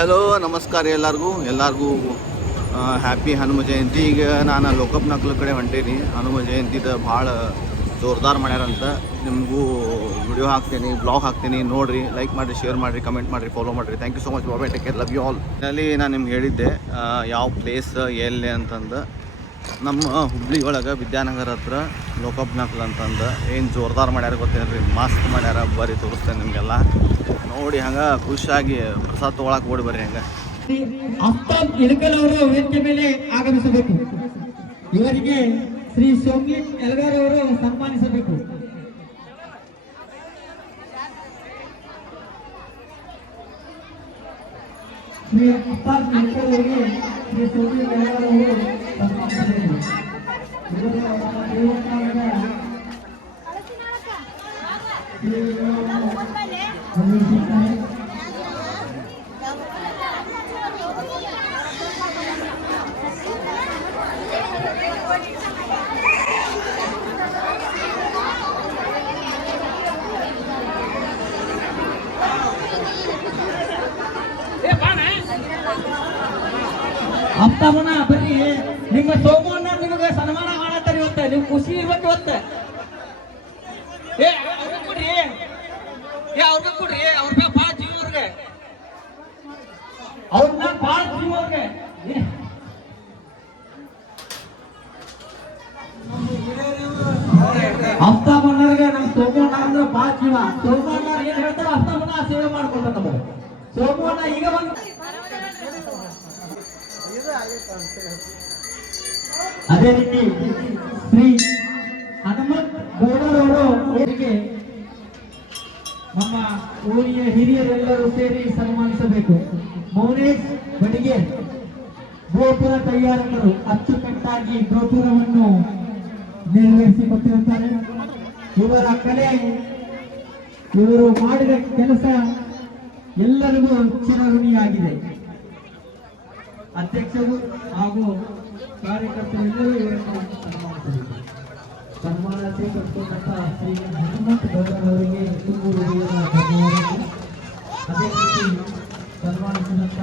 Hello ನಮಸ್ಕಾರ ಎಲ್ಲರಿಗೂ happy Hanuma Jayanti. ಈಗ ನಾನು ಲೋಕಪ್ ನಕ್ಲ ಕಡೆ ಹೊಂಟೀನಿ. ಹನುಮ ಜಯಂತಿದ ಭಾಳ ಜೋರ್ದಾರ್ ಮಾಡ್ಯಾರಂತ. ನಿಮಗೂ ವಿಡಿಯೋ ಹಾಕ್ತೀನಿ, ಬ್ಲಾಗ್ ಹಾಕ್ತೀನಿ, ನೋಡಿರಿ, ಲೈಕ್ ಮಾಡಿರಿ, ಶೇರ್ ಮಾಡಿರಿ, ಕಮೆಂಟ್ ಮಾಡಿರಿ, ಫಾಲೋ ಮಾಡಿರಿ. Thank you so much. Bye, take care, love you all. ಅಲ್ಲಿ ನಾನು ನಿಮ್ಗೆ ಹೇಳಿದ್ದೆ ಯಾವ ಪ್ಲೇಸ್ ಎಲ್ಲಿ ಅಂತಂದು. ನಮ್ಮ ಹುಬ್ಳಿ ಒಳಗೆ ವಿದ್ಯಾನಗರ ಹತ್ರ ಲೋಕಪ್ ನಕ್ಲ್ ಅಂತಂದು ಏನು ಜೋರ್ದಾರ್ ಮಾಡ್ಯಾರ ಗೊತ್ತೇನ್ರಿ, ಮಸ್ತ್ ಮಾಡ್ಯಾರ. ಬರ್ರಿ ತೋರಿಸ್ತೇನೆ ನಿಮಗೆಲ್ಲ. ನೋಡಿ ಹಂಗೆ ಖುಷಿಯಾಗಿ ಪ್ರಸಾದ ತೊಗೊಳಕ್ಕೆ ಓಡಿ ಬರ್ರಿ. ಹಂಗೆ ಆಫ್ತಾಬ್ ಇಳಕಲ್ ಅವರು ವೇದಿಕೆ ಮೇಲೆ ಆಗಮಿಸಬೇಕು. ಇವರಿಗೆ ಶ್ರೀ ಸೋಮ್ಲಿನ್ ಎಲ್ಗಾರ್ ಅವರು ಸನ್ಮಾನಿಸಬೇಕು. ಶ್ರೀ ಆಫ್ತಾಬ್ ಇಳಕಲ್ ಅವರಿಗೆ ಶ್ರೀ ಸೋಮ್ಲಿನ್ ಎಲ್ಗಾರ್ ಅವರು ಸನ್ಮಾನಿಸಬೇಕು. ಅಪ್ತಾವನ ಬರ್ರಿ, ನಿಮ್ಮ ಸೋಮಣ್ಣ ನಿಮಗೆ ಸನ್ಮಾನ ಮಾಡತ್ತಾರೆ ಇವತ್ತು. ನೀವು ಖುಷಿ ಇರ್ಬೇಕು ಇವತ್ತು. ಅವ್ರಿಗೆ ಕೊಡ್ರಿ, ಅವ್ರಿಗೆ ಕೊಡ್ರಿ. ಅವ್ರ ಭಾಳ ಜೀವ, ಅವ್ರಿಗೆ ಅವ್ರನ್ನ ಭಾಳ ಜೀವ. ಅವ್ರಿಗೆ ಅಪ್ತಾವಣ್ಣವ್ರಿಗೆ ನಮ್ಮ ಸೋಮಣ್ಣ ಅಂದ್ರೆ ಭಾಳ ಜೀವ. ಸೋಮಣ್ಣ ಏನ್ ಹೇಳ್ತಾರೆ ಅಪ್ತಾವಣ್ಣ ಸೇವೆ ಮಾಡ್ಕೊಳ್ತಾರೆ. ನಮಗೆ ಸೋಮಣ್ಣ ಈಗ ಬಂದು ಅದೇ ರೀತಿ ಶ್ರೀ ಹನುಮಂತ್ ಗೌಡರವರು ನಮ್ಮ ಊರಿಯ ಹಿರಿಯರೆಲ್ಲರೂ ಸೇರಿ ಸನ್ಮಾನಿಸಬೇಕು. ಮೌನೇಶ್ ಬಡಿಗೆ ಗೋಪುರ ತಯಾರಕರು ಅಚ್ಚುಕಟ್ಟಾಗಿ ಗೋಪುರವನ್ನು ನೆರವೇರಿಸಿಕೊಟ್ಟಿರುತ್ತಾರೆ. ಇವರ ಕಲೆ, ಇವರು ಮಾಡಿದ ಕೆಲಸ ಎಲ್ಲರಿಗೂ ಚಿರಋಣಿಯಾಗಿದೆ. ಅಧ್ಯಕ್ಷರು ಹಾಗೂ ಕಾರ್ಯಕರ್ತರು ಎಲ್ಲರೂ ಇವರನ್ನು ಸನ್ಮಾನಿಸಬೇಕು. ಸನ್ಮಾನ ಸ್ವೀಕರಿಸಿದಂಥ ಶ್ರೀ ಹನುಮಂತ್ ಗೌಡರವರಿಗೆ ತುಂಬು ಹೃದಯದ ಧನ್ಯವಾದಗಳು. ಅದೇ ರೀತಿ ಸನ್ಮಾನಿಸಿದಂಥ